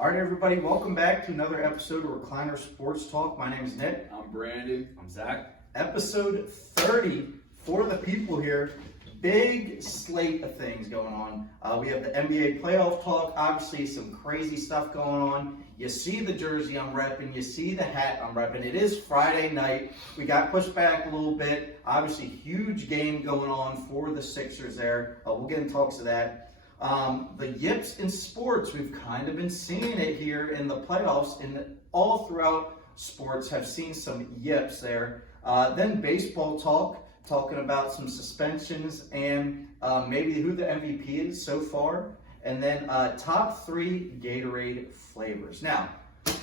All right, everybody, welcome back to another episode of Recliner Sports Talk. My name is Nick. I'm Brandon. I'm Zach. Episode 30 for the people here. Big slate of things going on. We have the NBA playoff talk, obviously some crazy stuff going on. You see the jersey I'm repping, you see the hat I'm repping. It is Friday night. We got pushed back a little bit. Obviously, huge game going on for the Sixers there. We'll get into talks of that. The Yips in sports, we've kind of been seeing it here in the playoffs and all throughout sports have seen some yips there. Then baseball talk, talking about some suspensions and maybe who the MVP is so far. And then top 3 Gatorade flavors. Now,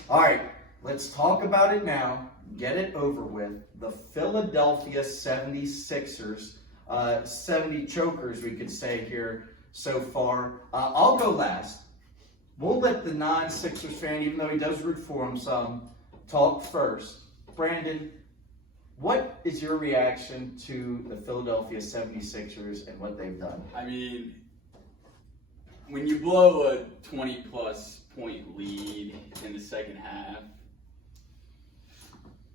all right, let's talk about it now. Get it over with. The Philadelphia 76ers, 70 chokers we could say here so far. I'll go last. We'll let the non-Sixers fan, even though he does root for them some, talk first. Brandon, what is your reaction to the Philadelphia 76ers and what they've done? I mean, when you blow a 20-plus point lead in the second half,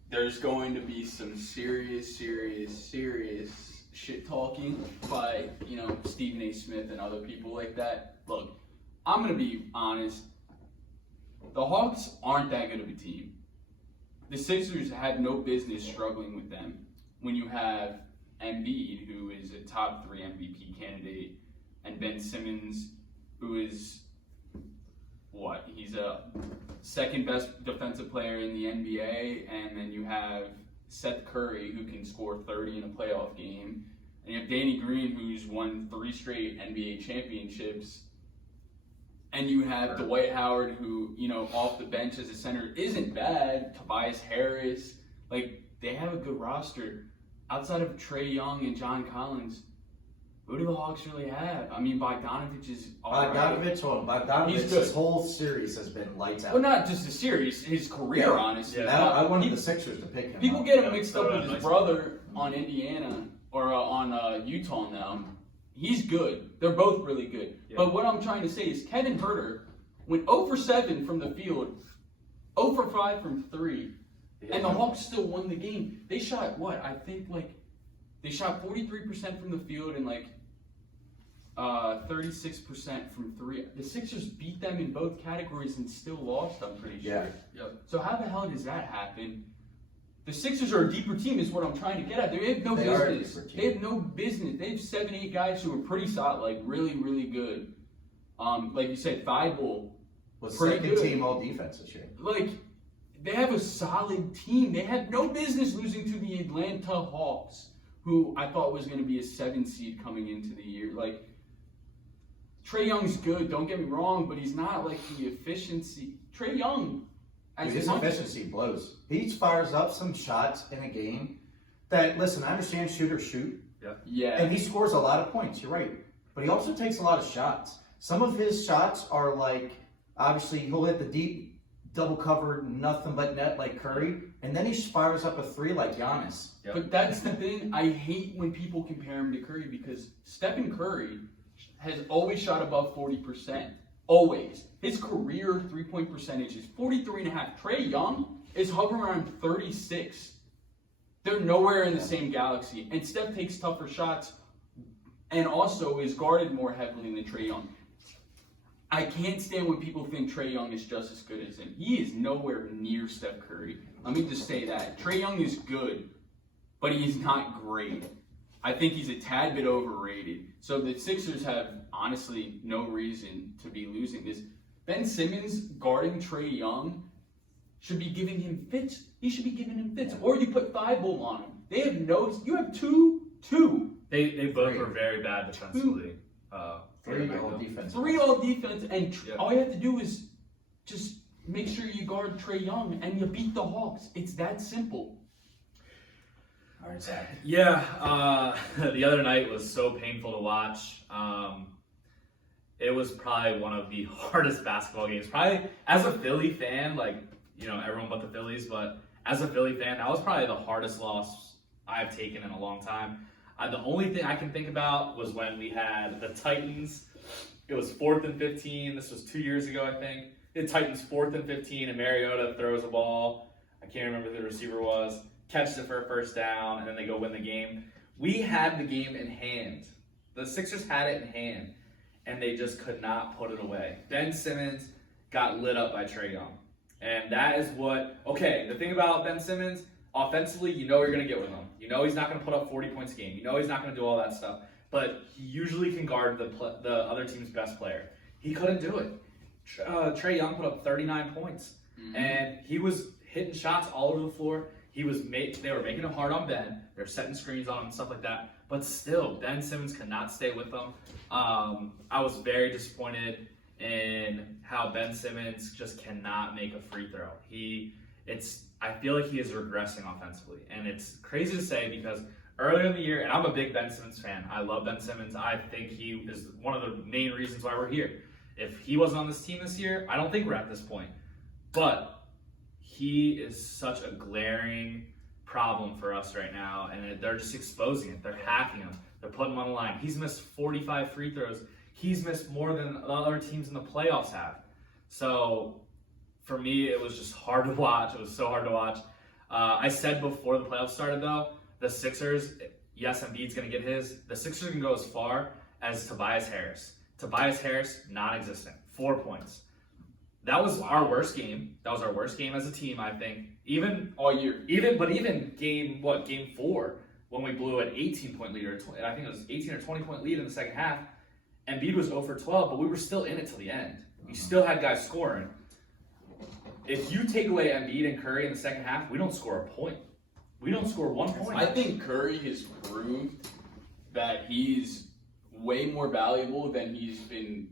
there's going to be some serious shit talking by, Stephen A. Smith and other people like that. Look, I'm going to be honest. The Hawks aren't that good of a team. The Sixers had no business struggling with them when you have Embiid, who is a top 3 MVP candidate, and Ben Simmons, who is, he's a second best defensive player in the NBA, and then you have Seth Curry, who can score 30 in a playoff game, and you have Danny Green, who's won 3 straight NBA championships, and you have Dwight Howard, who, off the bench as a center isn't bad. Tobias Harris, they have a good roster. Outside of Trae Young and John Collins, who do the Hawks really have? I mean, Bogdanovich is Bogdanovich, this whole series has been lights out. Well, not just the series, his career, honestly. Yeah, I wanted the Sixers to pick him. People get him mixed up with his brother on Indiana or on Utah now. He's good. They're both really good. Yeah. But what I'm trying to say is Kevin Huerter went 0 for 7 from the field, 0 for 5 from 3, and the Hawks still won the game. They shot they shot 43% from the field and 36% from 3. The Sixers beat them in both categories and still lost, I'm pretty sure. Yeah. So how the hell does that happen? The Sixers are a deeper team is what I'm trying to get at. They have no business. They have no business. They have 7-8 guys who are pretty solid, really, really good. Like you said, Thibault was second team all defense this year. They have a solid team. They had no business losing to the Atlanta Hawks, who I thought was going to be a 7 seed coming into the year. Trae Young's good, don't get me wrong, but he's not the efficiency. Trae Young, his efficiency blows. He fires up some shots in a game that, listen, I understand shooters shoot. Yeah. And he scores a lot of points, you're right. But he also takes a lot of shots. Some of his shots are obviously he'll hit the deep, double covered, nothing but net like Curry. And then he fires up a 3 like Giannis. Yep. But that's the thing. I hate when people compare him to Curry because Stephen Curry has always shot above 40%. Always. His career 3-point percentage is 43.5. Trae Young is hovering around 36. They're nowhere in the same galaxy. And Steph takes tougher shots and also is guarded more heavily than Trae Young. I can't stand when people think Trae Young is just as good as him. He is nowhere near Steph Curry. Let me just say that. Trae Young is good, but he's not great. I think he's a tad bit overrated. So the Sixers have, honestly, no reason to be losing this. Ben Simmons guarding Trae Young should be giving him fits. He should be giving him fits. Or you put Thibault on him. They have you have two. They both were very bad defensively. 3 all defense. 3 all defense, and all you have to do is just make sure you guard Trae Young, and you beat the Hawks. It's that simple. All right, Zach. Yeah, the other night was so painful to watch. It was probably one of the hardest basketball games. Probably as a Philly fan, everyone but the Phillies, but as a Philly fan, that was probably the hardest loss I've taken in a long time. The only thing I can think about was when we had the Titans It was 4th and 15. This was 2 years ago, I think. The Titans 4th and 15, and Mariota throws a ball. I can't remember who the receiver was. Catches it for a first down, and then they go win the game. We had the game in hand. The Sixers had it in hand, and they just could not put it away. Ben Simmons got lit up by Trae Young. And that is what, okay, the thing about Ben Simmons, offensively, you know you're going to get with him. You know he's not going to put up 40 points a game. You know he's not going to do all that stuff. But he usually can guard the other team's best player. He couldn't do it. Trae Young put up 39 points. Mm-hmm. And he was hitting shots all over the floor. They were making it hard on Ben. They're setting screens on him and stuff like that. But still, Ben Simmons could not stay with them. I was very disappointed in how Ben Simmons just cannot make a free throw. I feel like he is regressing offensively. And it's crazy to say because earlier in the year, and I'm a big Ben Simmons fan. I love Ben Simmons. I think he is one of the main reasons why we're here. If he wasn't on this team this year, I don't think we're at this point. But he is such a glaring problem for us right now, and they're just exposing it. They're hacking him. They're putting him on the line. He's missed 45 free throws. He's missed more than the other teams in the playoffs have. So for me, it was just hard to watch. It was so hard to watch. I said before the playoffs started, though, the Sixers, yes, Embiid's going to get his. The Sixers can go as far as Tobias Harris. Tobias Harris, non-existent. 4 points. That was our worst game. That was our worst game as a team, I think. Even all year. Even game 4, when we blew an 18-point lead, I think it was 18 or 20-point lead in the second half. Embiid was 0 for 12, but we were still in it till the end. We still had guys scoring. If you take away Embiid and Curry in the second half, we don't score a point. We don't score 1 point. I think Curry has proved that he's way more valuable than he's been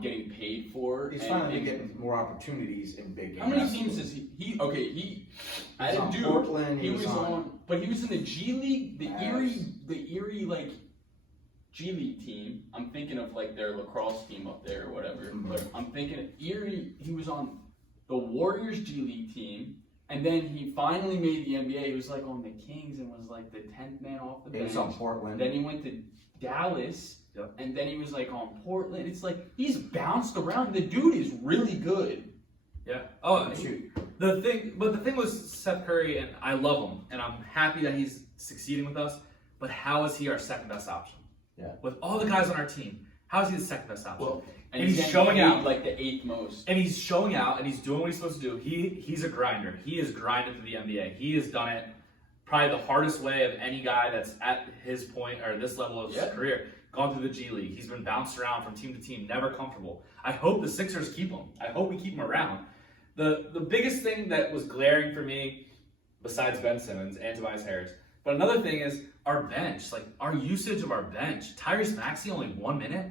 getting paid for. He's finally getting more opportunities in big games. How many teams is he? He was on Portland. He was in the G League, the Erie like G League team. I'm thinking of like their lacrosse team up there or whatever. Mm-hmm. But I'm thinking of Erie. He was on the Warriors G League team. And then he finally made the NBA. He was like on the Kings and was like the 10th man off the bench. He was on Portland. Then he went to Dallas. Yep. And then he was like on Portland. It's like he's bounced around. The dude is really good. Yeah. Oh, shoot. The thing was Seth Curry, and I love him, and I'm happy that he's succeeding with us. But how is he our second best option? Yeah. With all the guys on our team, how is he the second best option? Well, and he's showing out like the 8th most. And he's showing out, and he's doing what he's supposed to do. He's a grinder. He is grinded through the NBA. He has done it probably the hardest way of any guy that's at his point or this level of his career. Gone through the G League. He's been bounced around from team to team, never comfortable. I hope the Sixers keep him. I hope we keep him around. The biggest thing that was glaring for me, besides Ben Simmons and Tobias Harris, but another thing is our bench, like our usage of our bench. Tyrese Maxey only 1 minute.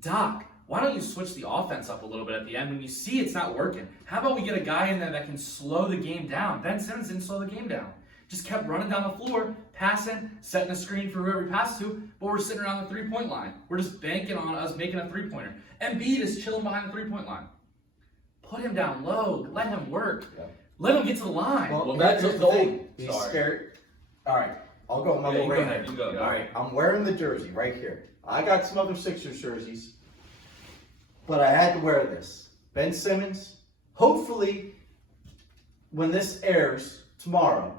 Doc, why don't you switch the offense up a little bit at the end when you see it's not working? How about we get a guy in there that can slow the game down? Ben Simmons didn't slow the game down. Just kept running down the floor, passing, setting a screen for whoever he passes to, but we're sitting around the three-point line. We're just banking on us making a three-pointer. Embiid is chilling behind the three-point line. Put him down low. Let him work. Yeah. Let him get to the line. Well that's the thing. He's scared. All right, I'll go with my little go ahead. You go. All right, I'm wearing the jersey right here. I got some other Sixers jerseys, but I had to wear this. Ben Simmons, hopefully, when this airs tomorrow,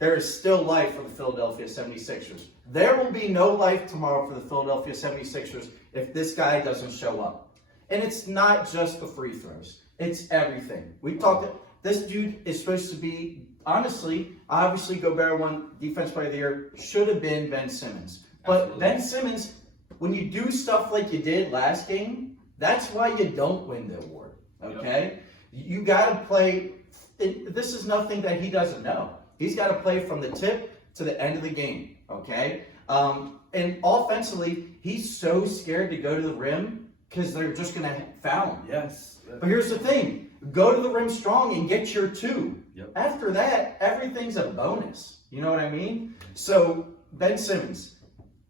there is still life for the Philadelphia 76ers. There will be no life tomorrow for the Philadelphia 76ers if this guy doesn't show up. And it's not just the free throws. It's everything. We talked. This dude is supposed to be, honestly, obviously Gobert won Defense Player of the Year. Should have been Ben Simmons. But absolutely. Ben Simmons, when you do stuff like you did last game, that's why you don't win the award. Okay? Yep. You got to play. This is nothing that he doesn't know. He's got to play from the tip to the end of the game, okay? And offensively, he's so scared to go to the rim because they're just going to foul him. Yes. But here's the thing. Go to the rim strong and get your 2. Yep. After that, everything's a bonus. You know what I mean? So, Ben Simmons,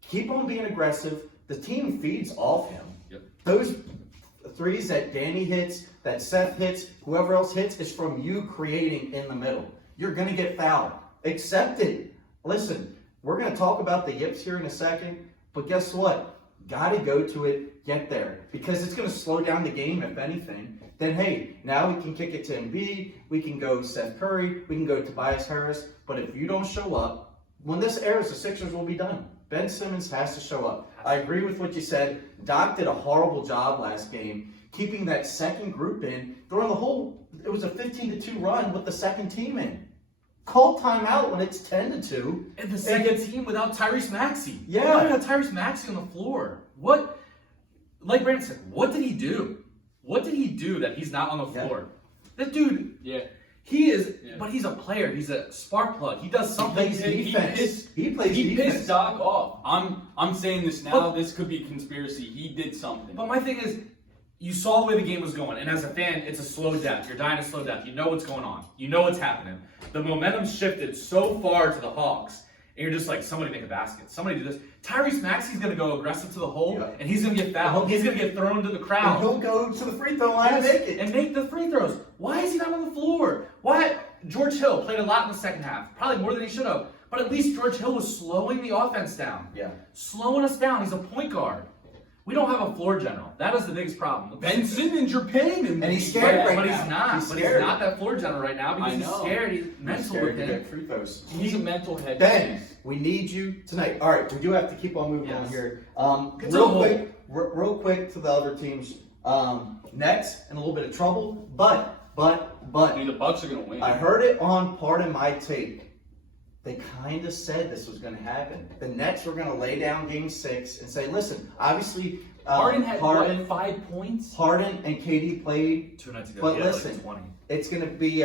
keep on being aggressive. The team feeds off him. Yep. Those threes that Danny hits, that Seth hits, whoever else hits, is from you creating in the middle. You're going to get fouled. Accept it. Listen, we're going to talk about the Yips here in a second, but guess what? Got to go to it, get there, because it's going to slow down the game, if anything. Then, hey, now we can kick it to Embiid, we can go Steph Curry, we can go Tobias Harris. But if you don't show up, when this airs, the Sixers will be done. Ben Simmons has to show up. I agree with what you said. Doc did a horrible job last game, keeping that second group in, throwing the whole, it was a 15-2 run with the second team in. Call timeout when it's 10-2. And the second team without Tyrese Maxey. Yeah. Why without Tyrese Maxey on the floor? What, like Brandon said, what did he do? What did he do that he's not on the floor? That dude, he is, but he's a player. He's a spark plug. He does something. He plays defense. He pissed Doc off. I'm saying this now. This could be conspiracy. He did something. But my thing is, you saw the way the game was going, and as a fan, it's a slow death. You're dying a slow death. You know what's going on. You know what's happening. The momentum shifted so far to the Hawks, and you're just like, somebody make a basket. Somebody do this. Tyrese Maxey's going to go aggressive to the hole, and he's going to get fouled. He's going to get thrown to the crowd. And he'll go to the free throw line and make it. And make the free throws. Why is he not on the floor? Why? George Hill played a lot in the second half. Probably more than he should have. But at least George Hill was slowing the offense down. Yeah. Slowing us down. He's a point guard. We don't have a floor general. That is the biggest problem. Ben Simmons, you're paying him. And he's scared right but now. He's not. He's not that floor general right now because he's scared. He's mental with it. Free throws. He's a mental head. Ben, we need you tonight. All right, we do have to keep on moving on here. Real quick to the other teams. Nets in a little bit of trouble, but. I mean, the Bucks are gonna win. I heard it on Pardon My Take. They kind of said this was going to happen. The Nets were going to lay down Game 6 and say, listen, obviously, Harden had 5 points. Harden and KD played 2 nights ago. But yeah, listen, like 20. It's going to be,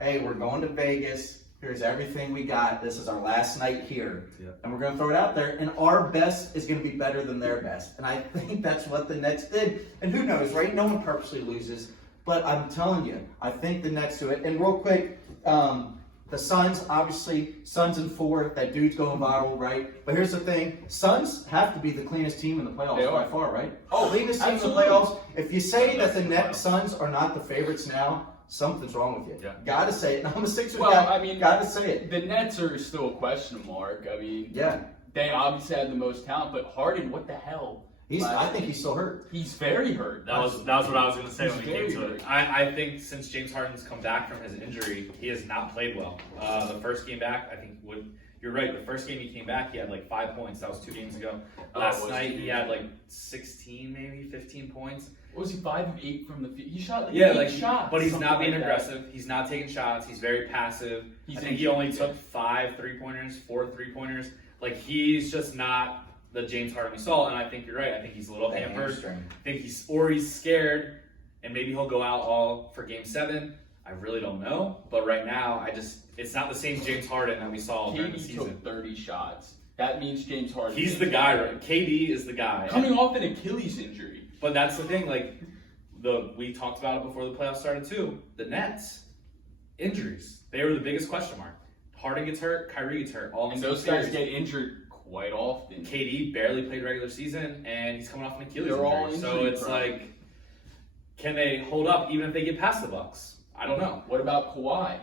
hey, we're going to Vegas. Here's everything we got. This is our last night here. Yeah. And we're going to throw it out there. And our best is going to be better than their best. And I think that's what the Nets did. And who knows, right? No one purposely loses. But I'm telling you, I think the Nets do it. And real quick, the Suns, obviously, Suns in 4. That dude's going viral, right? But here's the thing. Suns have to be the cleanest team in the playoffs by far, right? Cleanest team in the playoffs. If you say that the Suns are not the favorites now, something's wrong with you. Yeah. Gotta say it. And I'm a Sixers guy. I mean, gotta say it. The Nets are still a question mark. I mean, they obviously had the most talent, but Harden, what the hell? I think he's still hurt. He's very hurt. That was what I was going to say when we came to very it. I think since James Harden's come back from his injury, he has not played well. The first game back, I think you're right. The first game he came back, he had like 5 points. That was 2 games ago. Last night he had like 16, maybe 15 points. What was he, 5 of 8 from the field? He shot like 8 shots. But he's not being aggressive. He's not taking shots. He's very passive. I think he only took 5 3-pointers, 4 3-pointers. Like he's just not the James Harden we saw, and I think you're right. I think he's a little hampered. I think he's scared, and maybe he'll go out all for Game 7. I really don't know, but right now, it's not the same James Harden that we saw during the season. KD took 30 shots. That means James Harden. He's the guy, right? KD is the guy. Coming off an Achilles injury. But that's the thing, like, we talked about it before the playoffs started too. The Nets, injuries. They were the biggest question mark. Harden gets hurt, Kyrie gets hurt. And those guys get injured quite often. KD barely played regular season, and he's coming off an Achilles They're all injury. So it's like, can they hold up even if they get past the Bucks? I don't know. What about Kawhi?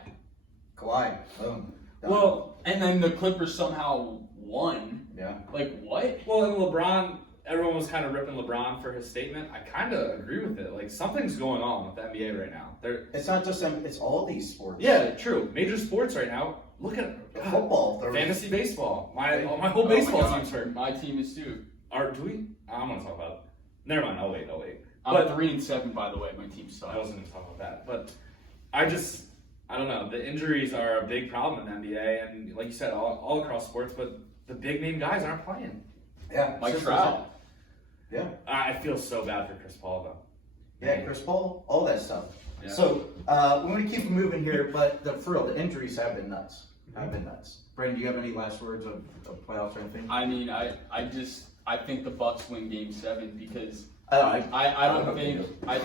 Boom. Well, and then the Clippers somehow won. Yeah. Like, what? Well, and LeBron, everyone was kind of ripping LeBron for his statement. I kind of agree with it. Like, something's going on with the NBA right now. It's not just them, it's all these sports. Yeah, true. Major sports right now. Look at football. Fantasy baseball. My whole baseball team's hurt. My team is too. Do we? I don't want to talk about it. Never mind. I'll wait. I'm 3-7, by the way. My team sucks. I wasn't going to talk about that. But I don't know. The injuries are a big problem in the NBA, and like you said, all across sports, but the big name guys aren't playing. Yeah. Like Trout. Yeah. I feel so bad for Chris Paul, though. Yeah, Chris Paul, all that stuff. Yeah. So, we're going to keep moving here, but for real, the injuries have been nuts. Brandon, do you have any last words of playoffs or anything? I mean, I think the Bucks win Game 7 because I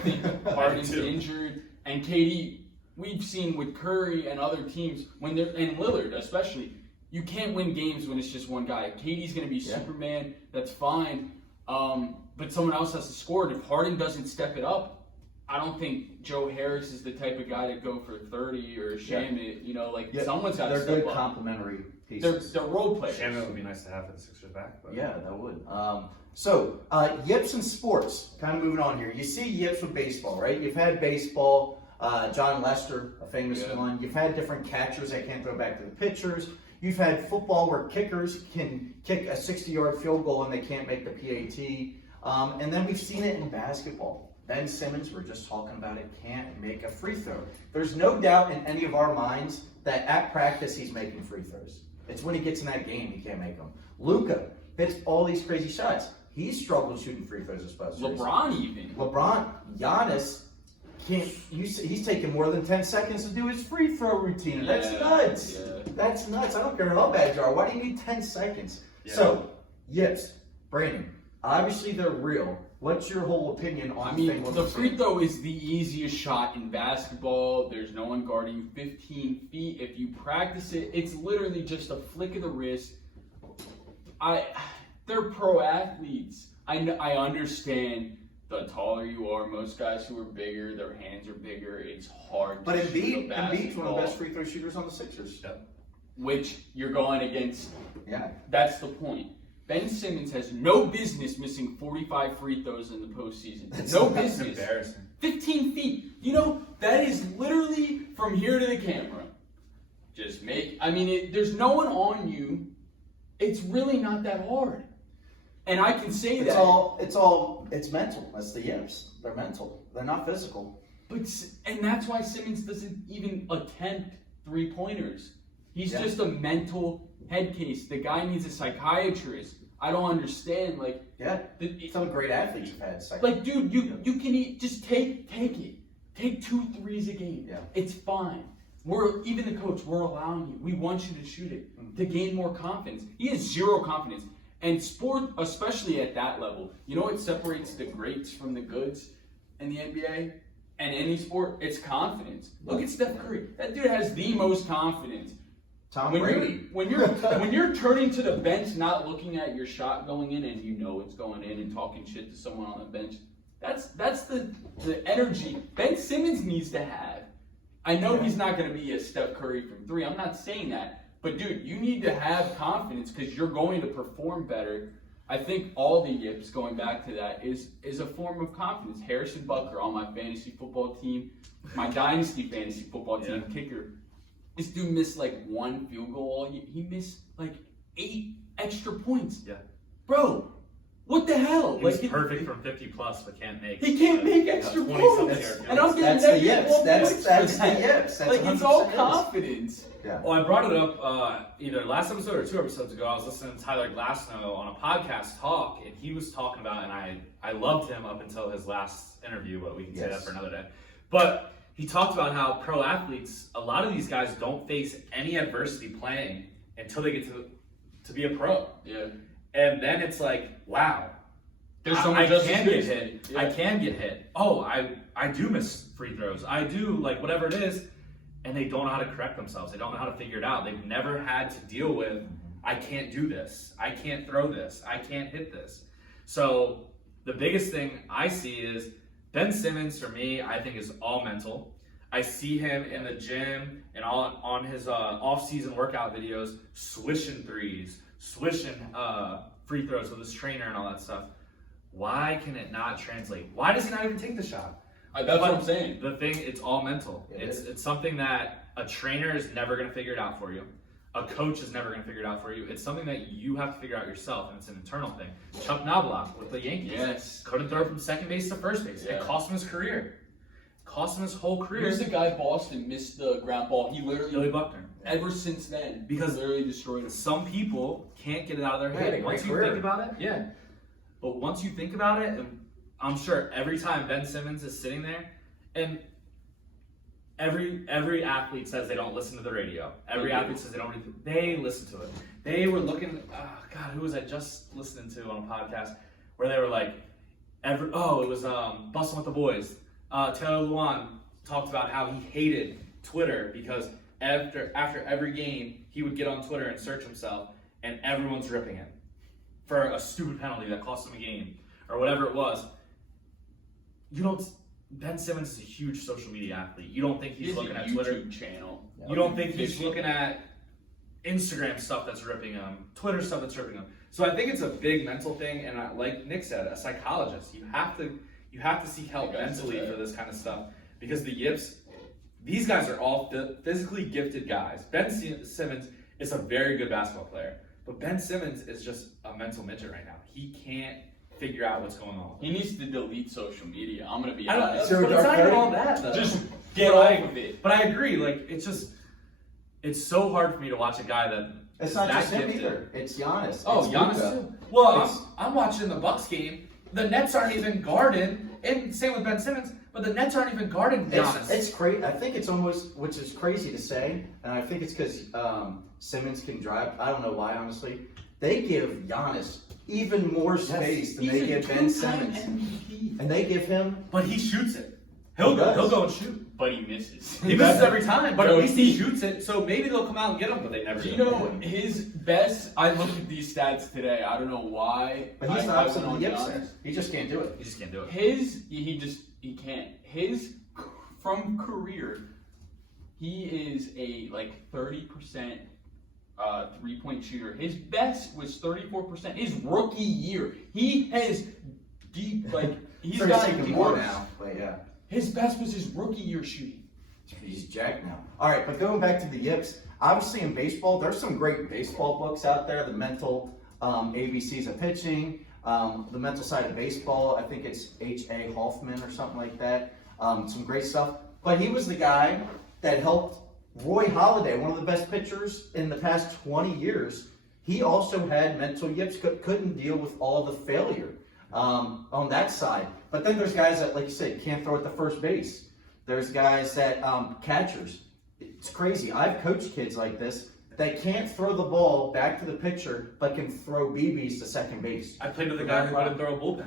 think Harden's injured, and KD, we've seen with Curry and other teams, and Lillard especially, you can't win games when it's just one guy. KD's going to be Superman, that's fine, but someone else has to score it. If Harden doesn't step it up, I don't think Joe Harris is the type of guy to go for 30 or Shamit. You know, like someone's got to step They're good up. complementary pieces. They're role players. Shamit would be nice to have for the Sixers back. But. Yeah, that would. Yips and sports. Kind of moving on here. You see Yips with baseball, right? You've had baseball. John Lester, a famous one. You've had different catchers that can't throw back to the pitchers. You've had football where kickers can kick a 60-yard field goal and they can't make the PAT. And then we've seen it in basketball. Ben Simmons, we're just talking about it, can't make a free throw. There's no doubt in any of our minds that at practice he's making free throws. It's when he gets in that game he can't make them. Luka hits all these crazy shots. He's struggled shooting free throws especially. Giannis can't. He's taking more than 10 seconds to do his free throw routine. That's nuts. Yeah. That's nuts. I don't care how bad you are. Why do you need 10 seconds? Yeah. So, Yips, Brandon, obviously they're real. What's your whole opinion on the free throw is the easiest shot in basketball. There's no one guarding you 15 feet. If you practice it, it's literally just a flick of the wrist. They're pro athletes. I understand the taller you are, most guys who are bigger, their hands are bigger. It's hard to shoot a basketball. Embiid's one of the best free throw shooters on the Sixers. Yeah. Which you're going against. Yeah. That's the point. Ben Simmons has no business missing 45 free throws in the postseason. No business. Embarrassing. 15 feet. You know, that is literally from here to the camera. Just there's no one on you. It's really not that hard. And I can say it's mental. That's the Yips. They're mental. They're not physical. And that's why Simmons doesn't even attempt 3-pointers. He's just a mental head case. The guy needs a psychiatrist. I don't understand. Some great athletes have had psychiatrists. Like, dude, you can just take it. Take 2 threes a game. Yeah. It's fine. Even the coach, we're allowing you. We want you to shoot it to gain more confidence. He has zero confidence. And sport, especially at that level, you know what separates the greats from the goods in the NBA and any sport? It's confidence. Look at Steph Curry. That dude has the most confidence. Tom Brady. When you're turning to the bench, not looking at your shot going in, and you know it's going in, and talking shit to someone on the bench, that's the energy Ben Simmons needs to have. I know he's not going to be a Steph Curry from 3. I'm not saying that. But, dude, you need to have confidence because you're going to perform better. I think all the Yips, going back to that, is a form of confidence. Harrison Butker on my fantasy football team, my dynasty fantasy football team, kicker. This dude missed 1 field goal all year. He missed 8 extra points. Yeah. Bro, what the hell? He's perfect from 50 plus, but can't make. He can't make extra points. And I'm getting that's the Yips. That's the Yips. Yips. It's all confidence. Yeah. Well, I brought it up either last episode or 2 episodes ago. I was listening to Tyler Glasnow on a podcast talk, and he was talking about, and I loved him up until his last interview, but we can say that for another day. But he talked about how pro athletes, a lot of these guys don't face any adversity playing until they get to be a pro. Yeah. And then it's like, wow, I can get hit. Yeah. I can get hit. Oh, I do miss free throws. I do whatever it is. And they don't know how to correct themselves. They don't know how to figure it out. They've never had to deal with, I can't do this. I can't throw this. I can't hit this. So the biggest thing I see is Ben Simmons, for me, I think is all mental. I see him in the gym and on his off-season workout videos, swishing threes, swishing free throws with his trainer and all that stuff. Why can it not translate? Why does he not even take the shot? That's what I'm saying. The thing, it's all mental. It's something that a trainer is never going to figure it out for you. A coach is never going to figure it out for you. It's something that you have to figure out yourself, and it's an internal thing. Chuck Knoblauch with the Yankees couldn't throw from second base to first base. It cost him his career. It cost him his whole career. Here's the guy Boston missed the ground ball. He literally Billy Buckner. Ever since then, because literally destroyed him. Some people can't get it out of their head. Once you think about it, But once you think about it, and I'm sure every time Ben Simmons is sitting there, and every athlete says they don't listen to the radio. Every athlete says they listen to it. They were looking, who was I just listening to on a podcast where they were like, it was Bustin' with the Boys. Taylor Lewan talked about how he hated Twitter because after every game, he would get on Twitter and search himself, and everyone's ripping him for a stupid penalty that cost him a game or whatever it was. Ben Simmons is a huge social media athlete. You don't think he's looking a at YouTube Twitter channel. You don't think he's looking at Instagram stuff that's ripping him, Twitter stuff that's ripping him. So I think it's a big mental thing, and like Nick said, a psychologist. You have to seek help mentally for this kind of stuff, because the Yips, these guys are all physically gifted guys. Ben Simmons is a very good basketball player, but Ben Simmons is just a mental midget right now. He can't figure out what's going on. He needs to delete social media. I'm gonna be I don't, honest. but it's not even all that though. Just get off of it. But I agree. Like it's so hard for me to watch a guy that. It's not that just him gifted. either. It's Giannis. Oh, it's Giannis Luka. too. Well, I'm watching the Bucks game. The Nets aren't even guarding, and same with Ben Simmons. But the Nets aren't even guarding Giannis. It's crazy. I think it's almost, which is crazy to say, and I think it's because Simmons can drive. I don't know why, honestly. They give Giannis even more space than they give Ben Simmons, and they give him. But he shoots it. He'll go and shoot. But he misses. He misses every time, but at least he shoots it. So maybe they'll come out and get him, but they never do. You know, his best, I looked at these stats today. I don't know why. But he's the I opposite went of on Yips. Giannis. He just can't do it. He just can't do it. He can't. From career, he is a 30% 3-point shooter. His best was 34%. His rookie year, he has he's So got taking more now, but yeah. His best was his rookie year shooting. He's jacked now. All right, but going back to the Yips, obviously in baseball, there's some great baseball books out there. The mental ABCs of pitching, the mental side of baseball. I think it's H.A. Hoffman or something like that. Some great stuff. But he was the guy that helped Roy Halladay, one of the best pitchers in the past 20 years. He also had mental yips, couldn't deal with all the failure on that side. But then there's guys that, like you said, can't throw at the first base. There's guys that, catchers. It's crazy. I've coached kids like this. They can't throw the ball back to the pitcher, but can throw BBs to second base. I played with a guy who couldn't throw a bullpen.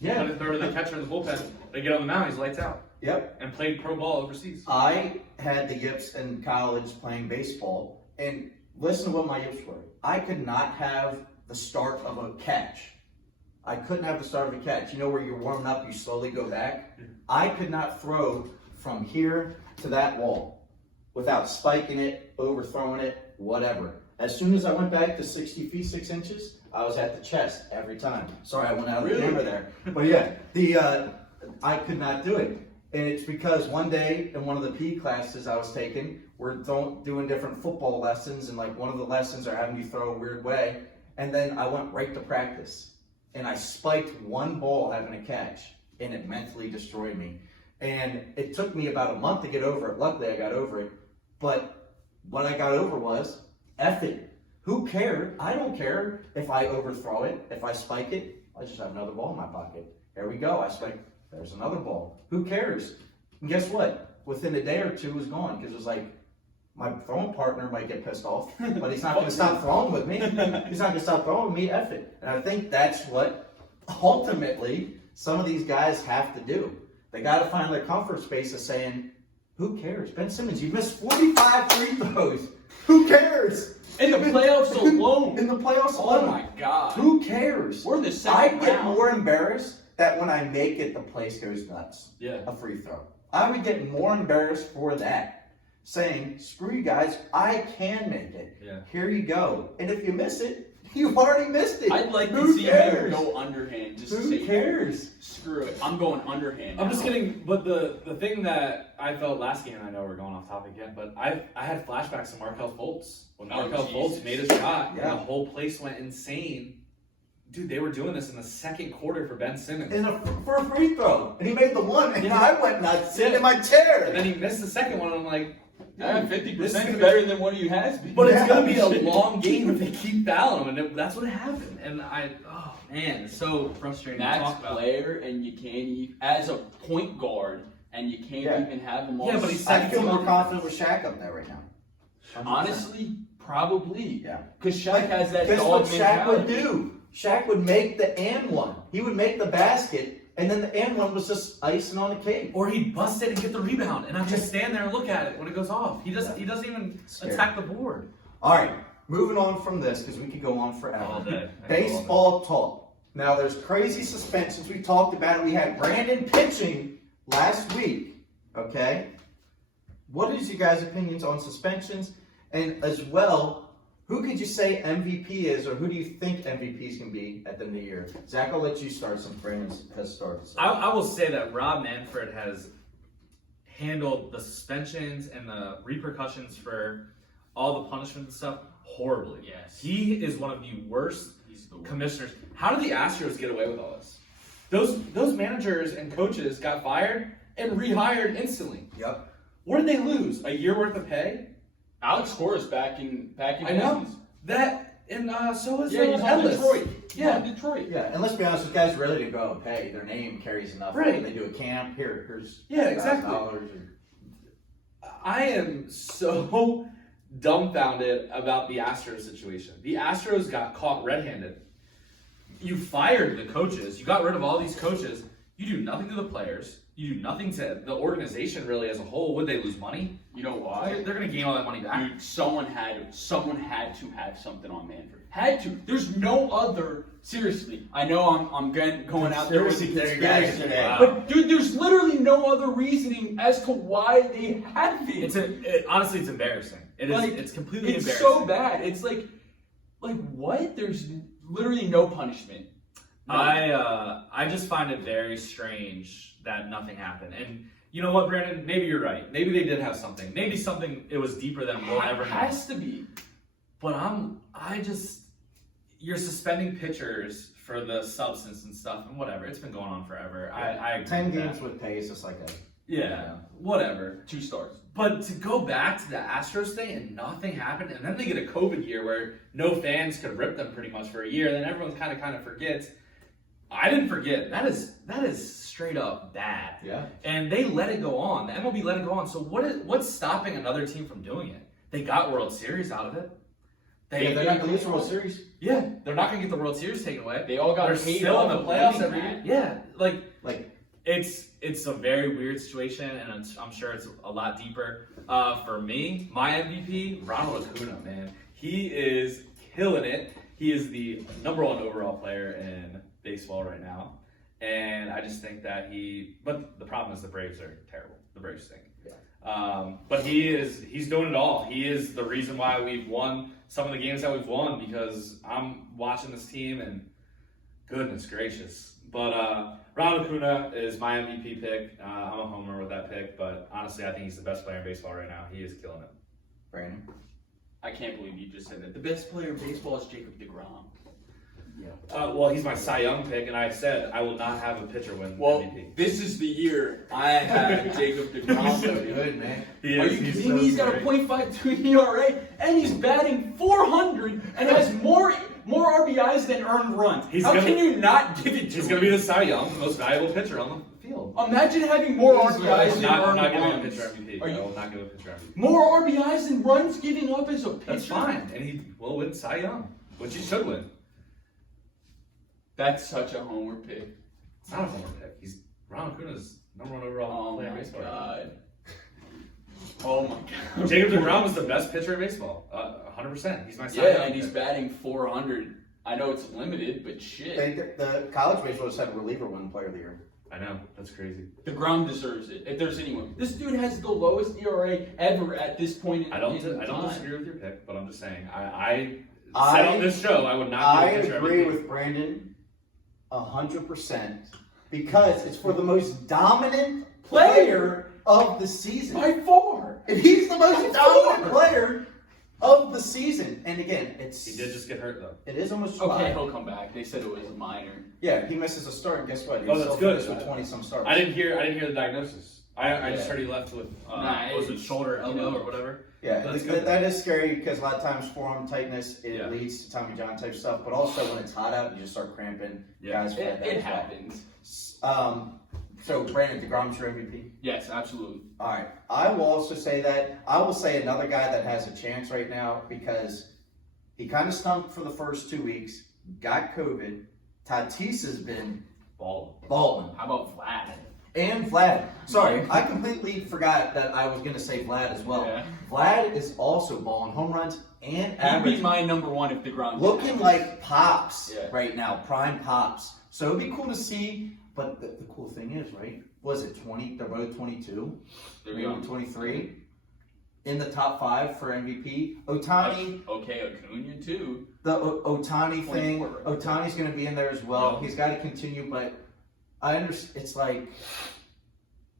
Yeah. Couldn't throw to the catcher in the bullpen. They get on the mound, he's lights out. Yep. And played pro ball overseas. I had the yips in college playing baseball, and listen to what my yips were. I could not have the start of a catch. I couldn't have the start of a catch. You know where you're warming up, you slowly go back? I could not throw from here to that wall without spiking it, overthrowing it, whatever. As soon as I went back to 60 feet, 6 inches, I was at the chest every time. Sorry, I went out of the camera there. But yeah, I could not do it. And it's because one day in one of the PE classes I was taking, we're doing different football lessons, and like one of the lessons are having you throw a weird way. And then I went right to practice, and I spiked one ball having a catch, and it mentally destroyed me. And it took me about a month to get over it. Luckily, I got over it. But what I got over was, F it. Who cares? I don't care if I overthrow it, if I spike it. I just have another ball in my pocket. There we go. I spiked. There's another ball. Who cares? And guess what? Within a day or two, it was gone, because it was like, my throwing partner might get pissed off, but he's not going to stop throwing with me. He's not going to stop throwing with me. F it. And I think that's what ultimately some of these guys have to do. They got to find their comfort space of saying, who cares? Ben Simmons, you missed 45 free throws. Who cares? In the playoffs alone. In the playoffs alone. Oh my God. Who cares? We're the I second get round. more embarrassed that when I make it, the place goes nuts. Yeah. A free throw. I would get more embarrassed for that. Saying, screw you guys, I can make it. Yeah. Here you go. And if you miss it, you've already missed it. I'd like to Who see him cares? go underhand. Just to Who say, cares? screw it. I'm going underhand. I'm just now. kidding, but the thing that I felt last game, I know we're going off topic again, but I had flashbacks to Markelle Fultz. When Markelle Fultz made his shot, Yeah. and the whole place went insane. Dude, they were doing this in the second quarter for Ben Simmons. For a free throw. And he made the one, and I went nuts sitting in my chair. And then he missed the second one, and I'm like, Yeah, this 50% is is better than what he has been. but it's going to be a long game if they keep fouling him, and that's what happened. And oh man, it's so frustrating to Max talk about. player, and you can't even, as a point guard, and you can't Yeah. even have him on. Yeah, but he's I feel more confident with Shaq up there right now. 100%. Honestly, probably. Yeah. Because Shaq has that Guess dog what Shaq would mentality. do? Shaq would make the and one. He would make the basket, and then the and one was just icing on the cake. Or he'd bust it and get the rebound, and I'd just stand there and look at it when it goes off. He doesn't even Scary. attack the board. All right, moving on from this, because we could go on forever. All day. Baseball talk. Now, there's crazy suspensions. We talked about it. We had Brandon pitching last week, okay, what is your guys' opinions on suspensions? And as well, who could you say MVP is, or who do you think MVPs can be at the end of the year? Zach, I'll let you start since Brandon has started. So. I will say that Rob Manfred has handled the suspensions and the repercussions for all the punishment and stuff horribly. Yes. He is one of the worst He's the worst. commissioners. How did the Astros get away with all this? Those managers and coaches got fired and rehired instantly. Yep. What did they lose? A year worth of pay? Alex Cora is back in I know business. that, and so is Yeah, he's on Ellis. Detroit. He's Yeah. on Detroit. Yeah, and let's be honest, those guys really to go pay. Their name carries enough. Right. They do a camp. Here's Yeah, exactly. $1,000 I am so dumbfounded about the Astros situation. The Astros got caught red-handed. You fired the coaches. You got rid of all these coaches. You do nothing to the players. You do nothing to the organization really as a whole. Would they lose money? You know why? They're going to gain all that money back. Dude, someone had to have something on Manfred. Had to. There's no other. Seriously, I know I'm going out there with the conspiracy, today. but dude, there's literally no other reasoning as to why they had it. Honestly, it's embarrassing. It is. Like, It's completely it's embarrassing. so bad. It's like what? There's literally no punishment. No. I just find it very strange that nothing happened. And you know what, Brandon? Maybe you're right. Maybe they did have something. Maybe something. It was deeper than we'll ever know. Has to be. But you're suspending pitchers for the substance and stuff and whatever. It's been going on forever. I agree 10 with games that. with pay is just like a. Yeah, whatever. 2 stars. But to go back to the Astros thing and nothing happened, and then they get a COVID year where no fans could rip them pretty much for a year, and then everyone kind of forgets. I didn't forget. That is straight up bad. Yeah. And they let it go on. The MLB let it go on. So what's stopping another team from doing it? They got World Series out of it. They're not going to lose the World Series. Yeah, they're not going to get the World Series taken away. They all got They're paid still in off the of playoffs winning every year. that. Yeah, Like it's a very weird situation, and I'm sure it's a lot deeper. For me, my MVP, Ronald Acuna, man, he is killing it. He is the #1 overall player in baseball right now, and I just think that But the problem is the Braves are terrible. The Braves stink. Yeah. But he's doing it all. He is the reason why we've won some of the games that we've won, because I'm watching this team and goodness gracious. But Ronald Acuna is my MVP pick. I'm a homer with that pick, but honestly, I think he's the best player in baseball right now. He is killing it. Brandon. I can't believe you just said that. The best player in baseball is Jacob DeGrom. Yeah. Well, he's my Cy Young pick, and I said I will not have a pitcher win Well, MVP. this is the year I have Jacob He's DeGrom. so good, man. Are you kidding me? He's got a great. .52 ERA, and he's batting .400 and has more RBIs than earned runs. How can you not give it to He's him? going to be the Cy Young, the most valuable pitcher on the field. Imagine having more He's RBIs I'm than not earned giving a runs. pitcher MVP. Are I you- will not give a pitcher MVP. More RBIs than runs giving up as a pitcher? That's fine, and he will win Cy Young, which he should win. That's such a homer pick. It's not a homer pick. Ronald Acuna's #1 overall Oh player in my baseball. god. Oh my god. Jacob DeGrom is the best pitcher in baseball. 100%. He's my Cy Yeah, Young and he's pick. batting .400. I know it's limited, but shit. The college baseball just had a reliever win Player of the Year. I know, that's crazy. DeGrom deserves it. If there's anyone, this dude has the lowest ERA ever at this point in I don't time. disagree with your pick, but I'm just saying I said on this show I would not I give a pitcher agree MVP. with Brandon 100% because it's for the most dominant player of the season. By far. And he's the most By dominant far. player of the season. And again, He did just get hurt though. it is almost Okay, July. he'll come back. They said it was a minor. Yeah, he misses a start, and guess what? He Oh, was that's still good. finished with 20-some starts. I didn't hear the diagnosis. I just Yeah. heard he left with Nah, was it it's, shoulder, elbow, you know, or whatever. Yeah, That's that- good. that is scary because a lot of times forearm tightness Yeah. leads to Tommy John type stuff, but also when it's hot out, you just start cramping. Yeah. Guys, find that It as well. happens. So Brandon DeGrom's your MVP. Yes, absolutely. All right, I will also say that. I will say another guy that has a chance right now because he kind of stunk for the first 2 weeks, got COVID. Tatis has been balling. How about Vlad? And Vlad. Sorry, I completely forgot that I was going to say Vlad as well. Yeah. Vlad is also balling home runs and He'd average. be my #1 if DeGrom. Looking like Pops Yeah. right now, prime Pops. So it'd be cool to see. But the cool thing is, right, was it 20? They're both 22. There we Maybe go. 23. In the top 5 for MVP. Otani. Okay, Acuna too. The Otani thing. 24, right? Otani's going to be in there as well. Yeah. He's got to continue, but I understand. It's like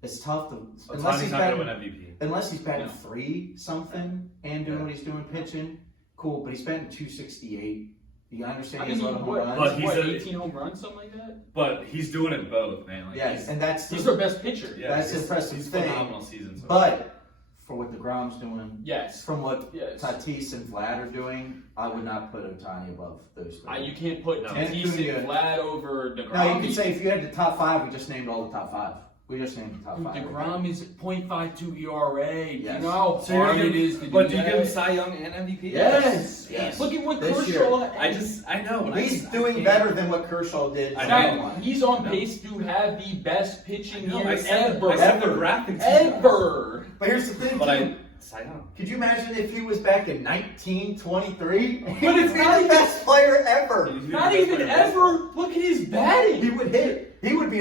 it's tough to Otani's not going to win MVP. unless he's batting No. 3 something and doing what he's doing pitching. Cool, but he's batting 268. You understand? I He has mean, a lot of home what, runs. But he's 18 home runs, something like that? But he's doing it both, man. Like, Yes, and that's He's their best pitcher. that's he's- impressive he's thing. phenomenal season. So. But for what DeGrom's doing, Yes. from what Yes. Tatis and Vlad are doing, I would not put Otani above those 3. You can't put No. Tatis Acuna. and Vlad over DeGrom. Now you could say if you had the top 5, we just named all the top 5. We just named the top 5. DeGrom is .52 ERA. Yes. You know how So you're hard gonna it is to do But do you that? give him Cy Young and MVP? Yes. Yes. Look at what This Kershaw. I know. But He's I doing can't- better than what Kershaw did. I Zach, know. he's on No. pace to have the best pitching No, year I said ever. the graphics. Ever. But here's the thing, But too. Cy Young. Could you imagine if he was back in 1923? But He would it's be not the even- best player ever. Not even ever. Look at his batting. He would hit. He would be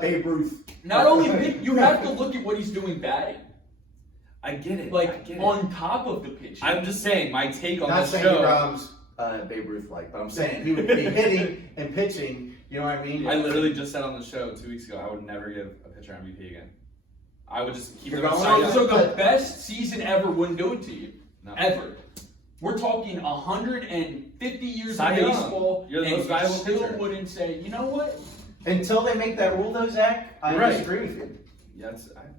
Babe Ruth. Not only you have to look at what he's doing batting, I get it. I like get it. on top of the pitching. I'm just saying my take on Not this saying show. DeGrom's Babe Ruth like, but I'm saying he would be hitting and pitching. You know what I mean? I literally just said on the show 2 weeks ago I would never give a pitcher MVP again. I would just keep You're them going Cy on- Young. So the best season ever wouldn't do it to you. No. Ever. We're talking 150 years Cy of Young. baseball, You're the and most valuable still pitcher. wouldn't say, you know what? Until they make that rule, though, Zach, I You're right. disagree with you. Yeah,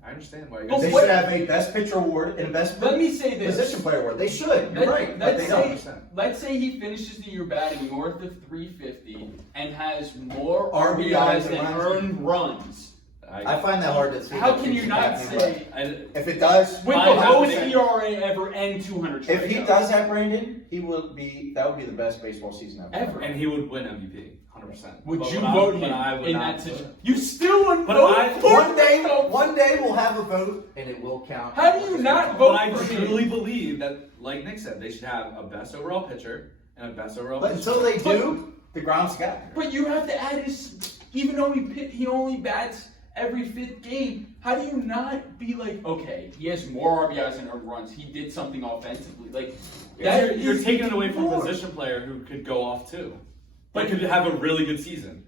I understand why you're But They what- should have a best pitcher award and a best Let me say this. position player award. They should. You're right, but they don't. Let's say he finishes the year batting north of 350 and has more RBIs RBIs than than runs. earned runs. I find that hard to see. How that can you keeps not happening, say but if it does, with My the lowest happening- ERA ever and 200 if he strikeouts? does that, Brandon, that would be the best baseball season ever. Ever. And he would win MVP, 100%. Would But you I- vote but him I would in not that vote. situation? You still wouldn't But vote I- for him? One day we'll have a vote and it will count. How do you not vote But I for him? truly believe that, like Nick said, they should have a best overall pitcher and a best overall But pitcher. until they do, DeGrom's got there. But you have to add his, even though he only bats every 5th game, how do you not be like, okay, he has more RBIs than earned runs, he did something offensively, like that You're is taking it away from a more. position player who could go off too. But could have a really good season.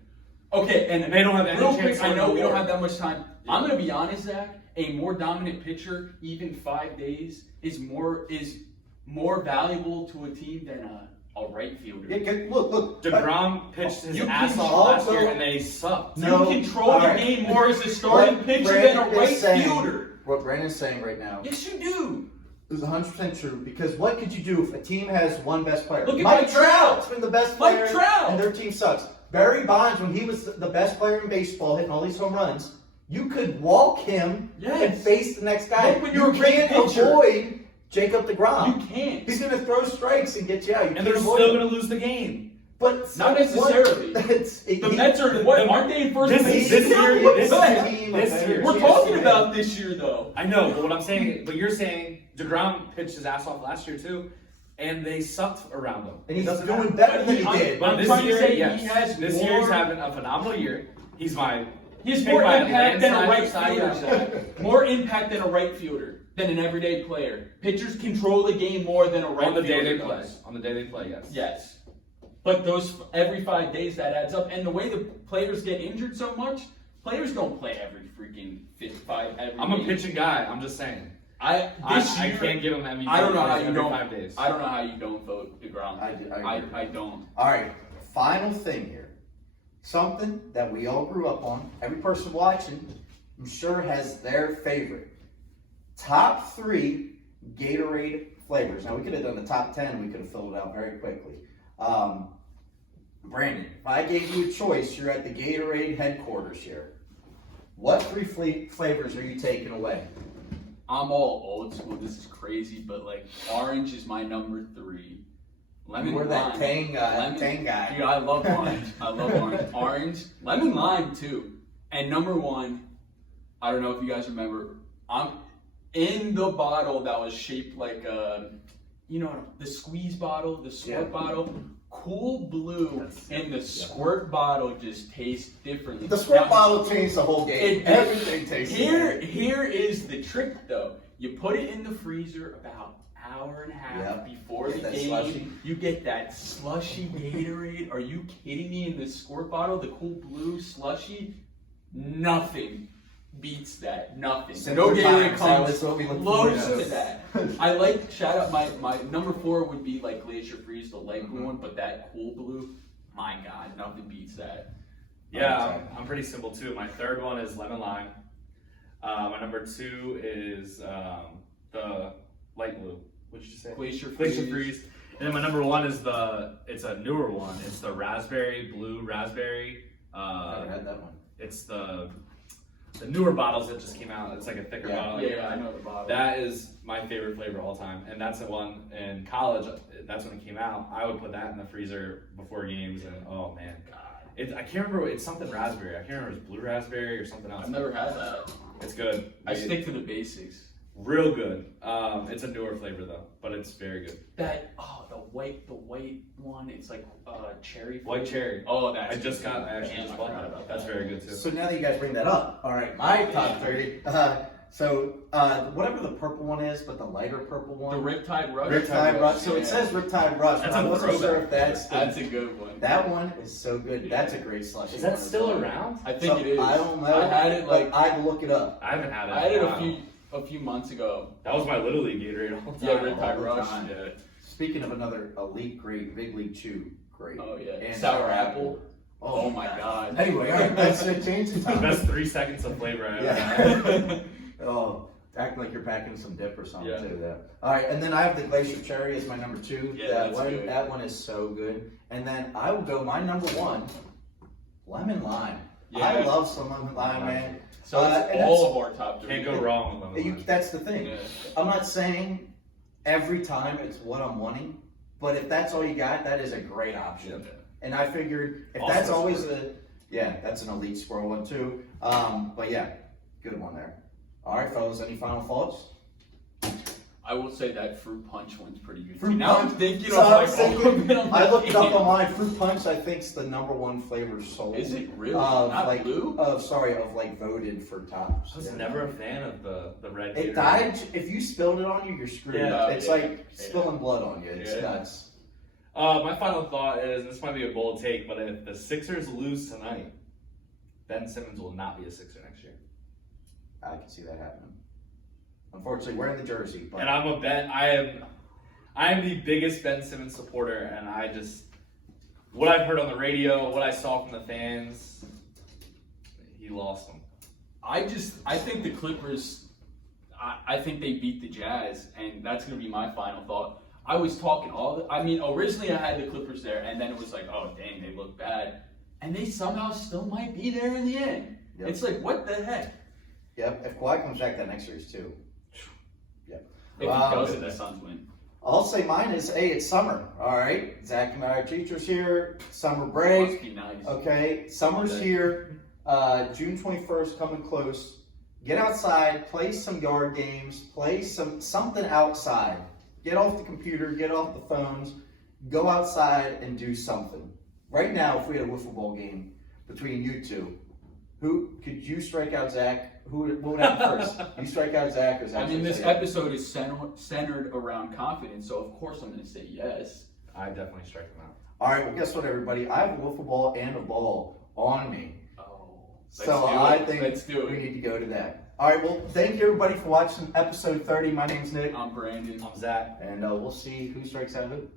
Okay, and And they don't have any real chance quick, to I win know the we don't award. have that much time. I'm gonna be honest, Zach. A more dominant pitcher, even 5 days, is more valuable to a team than a right fielder. Look. DeGrom pitched his You ass can off also- last year and they sucked. No. You control all the right. game more as a starting What pitcher than a Brandon right is saying- fielder. What Brandon's saying right now Yes, you do. is 100% true because what could you do if a team has one best player? Look at Mike Mike Trout. Trout's been the best Mike player Trout. and their team sucks. Barry Bonds, when he was the best player in baseball, hitting all these home runs, you could walk him Yes. and face the next guy. Look, when you're a great can't pitcher. avoid Jacob DeGrom. You can't. He's going to throw strikes and get you out. You And can't they're avoid still him. going to lose the game. But Not necessarily. The Mets are what? Aren't they in first This- place? this year- What this the year- heck? this year- We're talking about this year, though. I know, but what I'm saying, but you're saying DeGrom pitched his ass off last year too, and they sucked around him. And he's It doesn't doing matter. better than he I'm- did. But I'm this trying to year, say yes. he has this more- year he's having a phenomenal year. He's my He has pick more by impact than a landslide right for Cy fielder, Young. Zach. More impact than a right fielder, than an everyday player. Pitchers control the game more than a right on the day fielder they play. does. On the day they play, yes. Yes. But those every 5 days that adds up, and the way the players get injured so much, players don't play every freaking 5 every. I'm a game. pitching guy. I'm just saying. I I can't give him MVP. I don't know how you every don't. 5 days. I don't know how you don't vote DeGrom. I agree. I don't. All right, final thing here. Something that we all grew up on. Every person watching, I'm sure, has their favorite. Top 3 Gatorade flavors. Now, we could have done the top 10. We could have filled it out very quickly. Brandon, if I gave you a choice, you're at the Gatorade headquarters here. What 3 flavors are you taking away? I'm all old school. This is crazy, but like orange is my number 3. Lemon We're that lime. Tang guy. Dude, I love orange. I love orange. Orange, lemon lime too. And number 1, I don't know if you guys remember. I'm in the bottle that was shaped like the squeeze bottle, the squirt Yeah. bottle. Cool Blue and the squirt bottle just taste differently. The squirt Now, bottle changed the whole game. Everything tastes Here is the trick though. You put it in the freezer about an hour and a half before the game. Slushy. You get that slushy Gatorade. Are you kidding me? In the squirt bottle, the Cool Blue slushy, nothing beats that. Nothing. Simple No Gatorade times, comes that's what we look close forward to to. that. I like, shout out, my number 4 would be like Glacier Freeze, the light blue one, but that Cool Blue, my God, nothing beats that. Yeah, I'm pretty simple too. My third one is lemon lime. My number 2 is the light blue. What did you say? Glacier Freeze. And then my number 1 is it's a newer one. It's the blue raspberry. Never had that one. It's the newer bottles that just came out. It's like a thicker bottle. Yeah, I know the bottle. That is my favorite flavor of all time. And that's the one in college. That's when it came out. I would put that in the freezer before games. And oh man, I can't remember. It's something raspberry. I can't remember if it's blue raspberry or something else. I've never had that. It's good. I stick to the basics. Real good. It's a newer flavor though, but it's very good. The white one. It's like cherry. White cherry. Oh, that's. I just bought that. That's very good too. So now that you guys bring that up, all right, my top 30. Whatever the purple one is, but the lighter purple The one. Riptide Rush. Riptide Rush. So it says Riptide Rush. That's but I a wasn't sure if throwback. that's a good one. That one is so good. That's a great slushie. Is that one as still well. around? I think it is. I don't know. I had it like I'd look it up. I haven't had it. I had it in a while. a few months ago. That was my Little League Gatorade all the Yeah, time. Riptide all the Rush. time. Yeah. Speaking of another elite great, Big League Chew, great. Oh yeah. And Sour apple. Oh, Oh my God. Anyway, all right, that's a change in The time. best 3 seconds of flavor I ever had. Yeah. Oh, acting like you're packing some dip or something Yeah. too. That. All right, and then I have the Glacier Cherry as my number 2. Yeah, that that's one, good. That one is so good. And then I will go my number 1, lemon lime. Yeah. I love some lemon lime, man. So and it's all of our top 3. Can't go wrong with lemon lime. That's the thing. Yeah. I'm not saying every time it's what I'm wanting, but if that's all you got, that is a great option. Yeah. And I figured if Also that's always squirrel. that's an elite squirrel one too. But yeah, good one there. All right, fellas, any final thoughts? I will say that fruit punch one's pretty good. Fruit now punch? I'm thinking So of I like was all of thinking- them. I looked it up online. Fruit punch, I think, is the number 1 flavor sold. Is it really? Of Not like blue? of like voted for tops. I was never a fan of the red It Gatorade. died. If you spilled it on you, you're screwed. Yeah. It's like spilling blood on you. It's Yeah. nuts. My final thought is, this might be a bold take, but if the Sixers lose tonight, Ben Simmons will not be a Sixer next year. I can see that happening. Unfortunately, wearing the jersey. But And I am the biggest Ben Simmons supporter, and what I've heard on the radio, what I saw from the fans, he lost them. I think the Clippers, I think they beat the Jazz, and that's going to be my final thought. I was talking originally I had the Clippers there, and then it was like, oh, dang, they look bad. And they somehow still might be there in the end. Yep. It's like, what the heck? Yep. If Kawhi comes back that next series too. Yep. If he doesn't, the Suns win. I'll say mine is, hey, it's summer. All right. Zach and our teachers here. Summer Must break. be nice. Okay. Summer's Okay. here. June 21st coming close. Get outside. Play some yard games. Play something outside. Get off the computer. Get off the phones. Go outside and do something. Right now, if we had a wiffle ball game between you two, who could you strike out Zach? What would happen first? You strike out Zach or Zach? I mean, this episode is centered around confidence, so of course I'm going to say yes. I definitely strike him out. All right, well, guess what, everybody? I have a wiffle ball and a ball on me. Oh, So I think let's do we it. need to go to that. All right, well, thank you, everybody, for watching episode 30. My name's Nick. I'm Brandon. I'm Zach. And we'll see who strikes out who.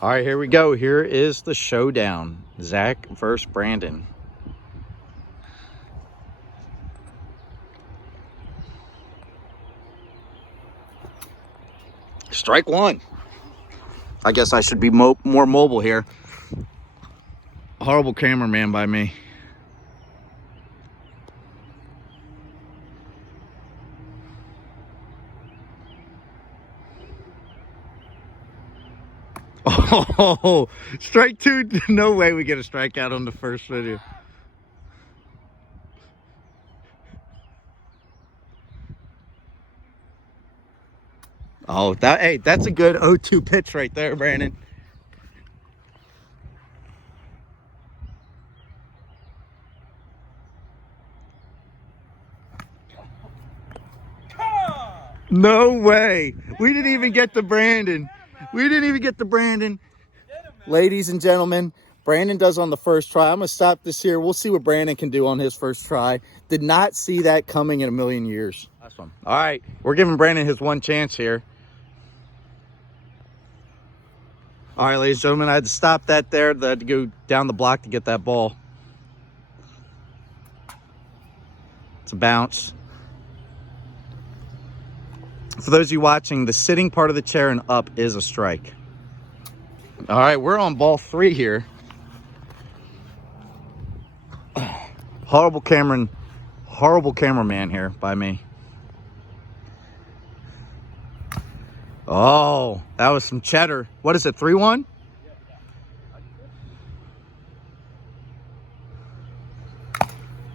All right, here we go. Here is the showdown. Zach versus Brandon. Strike one. I guess I should be more mobile here. Horrible cameraman by me. Oh, strike two. No way we get a strikeout on the first video. Oh, that's a good 0-2 pitch right there, Brandon. No way. We didn't even get to Brandon. We didn't even get to Brandon. Ladies and gentlemen, Brandon does on the first try. I'm going to stop this here. We'll see what Brandon can do on his first try. Did not see that coming in a million years. Last one. All right. We're giving Brandon his one chance here. All right, ladies and gentlemen, I had to stop that there. I had to go down the block to get that ball. It's a bounce. For those of you watching, the sitting part of the chair and up is a strike. All right, we're on ball 3 here. Horrible cameraman here by me. Oh, that was some cheddar. What is it, 3-1?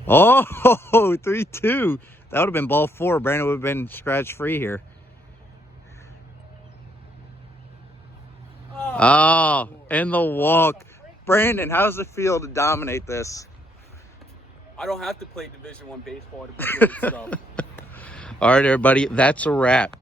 Oh, 3-2. That would have been ball 4. Brandon would have been scratch free here. Oh, and the walk. Brandon, how does it feel to dominate this? I don't have to play Division I baseball to be good stuff. All right, everybody, that's a wrap.